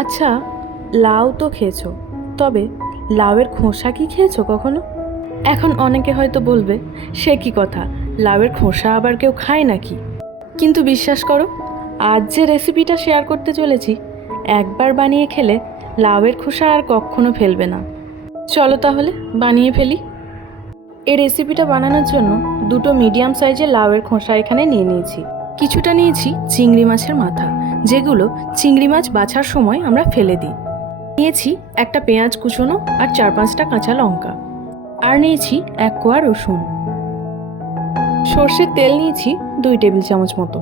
আচ্ছা, লাউ তো খেয়েছো, তবে লাউয়ের খোসা কি খেয়েছো কখনো? এখন অনেকে হয়তো বলবে, সে কি কথা, লাউয়ের খোসা আবার কেউ খায় নাকি? কিন্তু বিশ্বাস করো, আজ যে রেসিপিটা শেয়ার করতে চলেছি, একবার বানিয়ে খেলে লাউয়ের খোসা আর কখনো ফেলবে না। চলো তাহলে বানিয়ে ফেলি। এই রেসিপিটা বানানোর জন্য দুটো মিডিয়াম সাইজের লাউয়ের খোসা এখানে নিয়ে নিয়েছি। কিছুটা নিয়েছি চিংড়ি মাছের মাথা, যেগুলো চিংড়ি মাছ বাছার সময় আমরা ফেলে দিই। নিয়েছি একটা পেঁয়াজ কুচোনো আর 4-5টা কাঁচা লঙ্কা। আর নিয়েছি 1 কোয়া রসুন। সর্ষের তেল নিয়েছি 2 টেবিল চামচ মতো।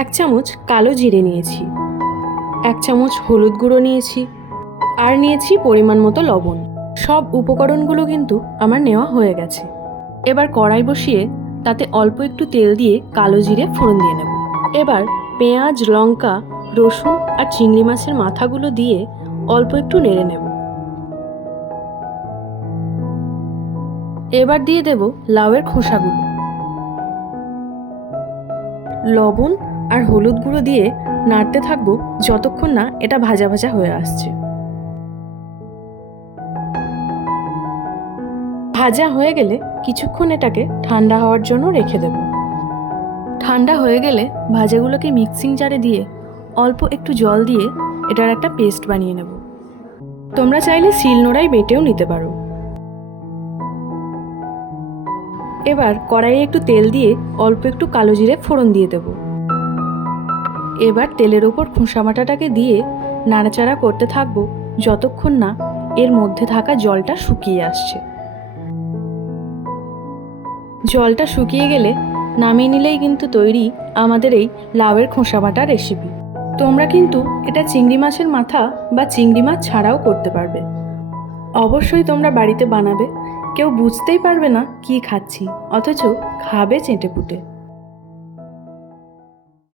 1 চামচ কালো জিরে নিয়েছি। 1 চামচ হলুদ গুঁড়ো নিয়েছি। আর নিয়েছি পরিমাণ মতো লবণ। সব উপকরণগুলো কিন্তু আমার নেওয়া হয়ে গেছে। এবার কড়াই বসিয়ে তাতে অল্প একটু তেল দিয়ে কালো জিরে ফোড়ন দিয়ে নেব। এবার পেঁয়াজ, লঙ্কা, রসুন আর চিংড়ি মাছের মাথাগুলো দিয়ে অল্প একটু নেড়ে নেব। এবার দিয়ে দেব লাউয়ের খোসাগুলো। লবণ আর হলুদ গুঁড়ো দিয়ে নাড়তে থাকবো যতক্ষণ না এটা ভাজা ভাজা হয়ে আসছে। ভাজা হয়ে গেলে কিছুক্ষণ এটাকে ঠান্ডা হওয়ার জন্য রেখে দেব। ঠান্ডা হয়ে গেলে ভাজাগুলোকে মিক্সিং জারে দিয়ে অল্প একটু জল দিয়ে এটার একটা পেস্ট বানিয়ে নেব। তোমরা চাইলে শিলনোড়ায় বেটেও নিতে পারো। এবার কড়াইয়ে একটু তেল দিয়ে অল্প একটু কালো জিরে ফোড়ন দিয়ে দেব। এবার তেলের ওপর খোসা বাটাটাকে দিয়ে নাড়াচাড়া করতে থাকবো যতক্ষণ না এর মধ্যে থাকা জলটা শুকিয়ে আসছে। জলটা শুকিয়ে গেলে নামিয়ে নিলেই কিন্তু তৈরি আমাদের এই লাউয়ের খোসা বাটা রেসিপি। তোমরা কিন্তু এটা চিংড়ি মাছের মাথা বা চিংড়ি মাছ ছাড়াও করতে পারবে। অবশ্যই তোমরা বাড়িতে বানাবে, কেউ বুঝতেই পারবে না কি খাচ্ছি, অথচ খাবে চেটেপুটে।